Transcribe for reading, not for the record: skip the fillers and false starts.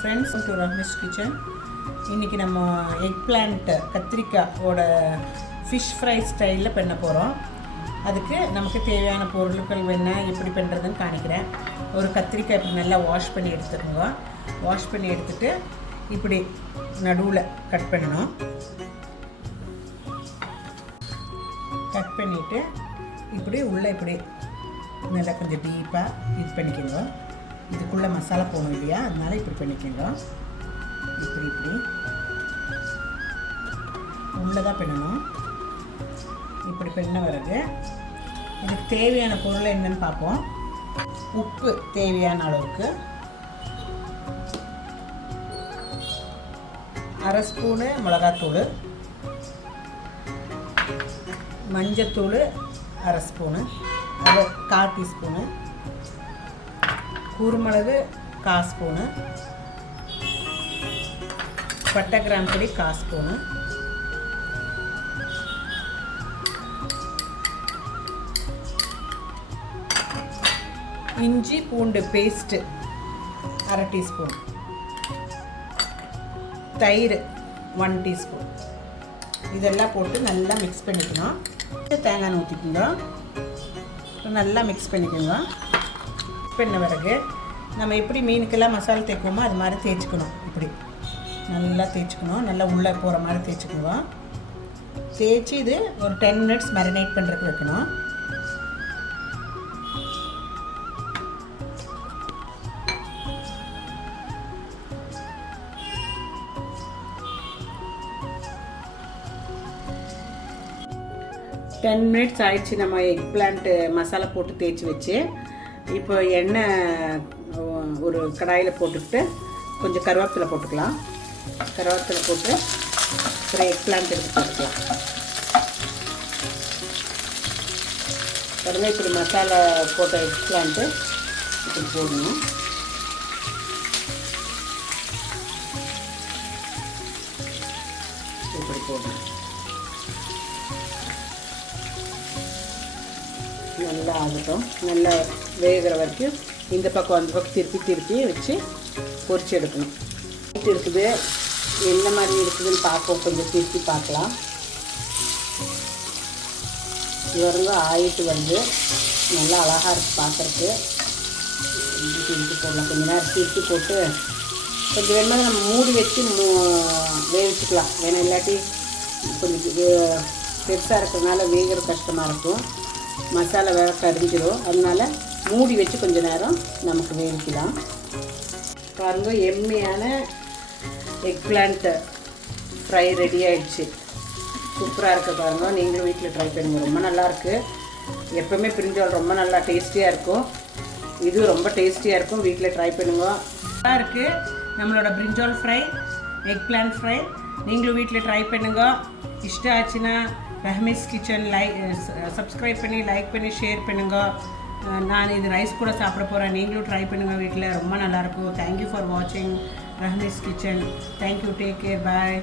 friends, welcome to Rahmi's Kitchen. இன்னைக்கு நம்ம egg plant கத்திரிக்காயோட fish fry ஸ்டைலில் பண்ண போகிறோம். அதுக்கு நமக்கு தேவையான பொருட்கள் என்ன எப்படி பண்ணுறதுன்னு காணிக்கிறேன். ஒரு கத்திரிக்காய் இப்படி நல்லா வாஷ் பண்ணி எடுத்துக்கோங்க. வாஷ் பண்ணி எடுத்துகிட்டு இப்படி நடுவில் கட் பண்ணணும். கட் பண்ணிவிட்டு இப்படி உள்ளே இப்படி நல்லா கொஞ்சம் டீப்பாக இது பண்ணிக்கோங்க. இதுக்குள்ளே மசாலா போகணும் இல்லையா, அதனால இப்படி பண்ணிக்கோங்க. இப்படி இப்படி உள்ளே தான் பண்ணணும். இப்படி பண்ண பிறகு இதுக்கு தேவையான பொருள் என்னன்னு பார்ப்போம். உப்பு தேவையான அளவுக்கு, 1/2 ஸ்பூனு மிளகாத்தூள், மஞ்சத்தூள் 1/2 ஸ்பூனு, அது 1/4 டீஸ்பூனு, குருமிளகு 1/4 ஸ்பூனு, பட்டை கிராம்பு பொடி 1/4 ஸ்பூனு, இஞ்சி பூண்டு பேஸ்ட்டு 1/2 டீஸ்பூன், தயிர் 1 டீஸ்பூன். இதெல்லாம் போட்டு நல்லா மிக்ஸ் பண்ணிக்கணும். தேங்காய் ஊற்றிக்கோங்க. நல்லா மிக்ஸ் பண்ணிக்கோங்க. பண்ண பிறகு நம்ம எப்படி மீனுக்கெல்லாம் மசாலா தேய்க்குவோமோ அது மாதிரி தேய்ச்சிக்கணும். இப்படி நல்லா தேய்ச்சிக்கணும். நல்லா உள்ளே போகிற மாதிரி தேய்ச்சிக்கணும். தேய்ச்சி இது ஒரு 10 மினிட்ஸ் மேரினேட் பண்ணுறதுக்கு வைக்கணும். டென் மினிட்ஸ் ஆயிடுச்சு. நம்ம எக் பிளான்ட்டு மசாலா போட்டு தேய்ச்சி வச்சு இப்போ எண்ணெய் ஒரு கடாயில் போட்டுக்கிட்டு கொஞ்சம் கருவேப்பிலை போட்டுக்கலாம். கருவேப்பிலை போட்டு அப்புறம் எக் பிளான்ட் எடுத்து போட்டுக்கலாம். உடனே இப்படி மசாலா போட்ட எக் பிளான்ட்டு இப்படி போடணும். இப்படி போடணும். நல்லா ஆகட்டும். நல்லா வேகிற வரைக்கும் இந்த பக்கம் அந்த பக்கம் திருப்பி வச்சு பொரிச்சு எடுக்கணும். இருக்குது என்ன மாதிரி இருக்குதுன்னு பார்ப்போம். கொஞ்சம் திருப்பி பார்க்கலாம். இவருங்க ஆயிட்டு வந்து நல்லா அழகாக இருக்குது பார்க்குறதுக்கு. திருப்பி போடலாம். கொஞ்சம் நேரம் திருப்பி போட்டு கொஞ்சம் வேணுமா நம்ம மூடி வச்சு வேவிச்சுக்கலாம். வேணும் இல்லாட்டி கொஞ்சம் பெருசாக இருக்கிறதுனால வேகிற கஷ்டமாக இருக்கும். மசாலா வேக கரிஞ்சிடும். அதனால் மூடி வச்சு கொஞ்சம் நேரம் நமக்கு வேவிக்கலாம். பாருங்க, எம்மையான எக் பிளான்ட் ஃப்ரை ரெடி ஆகிடுச்சு. சூப்பராக இருக்க பாருங்க. நீங்களும் வீட்டில் ட்ரை பண்ணுங்கள். ரொம்ப நல்லாயிருக்கு. எப்போவுமே பிரிஞ்சால் ரொம்ப நல்லா டேஸ்டியாக இருக்கும். இது ரொம்ப டேஸ்டியாக இருக்கும். வீட்டில் ட்ரை பண்ணுங்க. நல்லா இருக்குது நம்மளோட பிரிஞ்சால் ஃப்ரை, எக் பிளான்ட் ஃப்ரை. நீங்களும் வீட்டில் ட்ரை பண்ணுங்க. இஷ்டம் ஆச்சுன்னா ரஹ்மிஸ் கிச்சன் சப்ஸ்கிரைப் பண்ணி லைக் பண்ணி ஷேர் பண்ணுங்கள். நான் இது ரைஸ் கூட சாப்பிட போகிறேன். நீங்களும் ட்ரை பண்ணுங்கள் வீட்டில். ரொம்ப நல்லாயிருக்கும். தேங்க்யூ ஃபார் வாட்சிங் Rahmi's kitchen. Thank you. Take care. பாய்.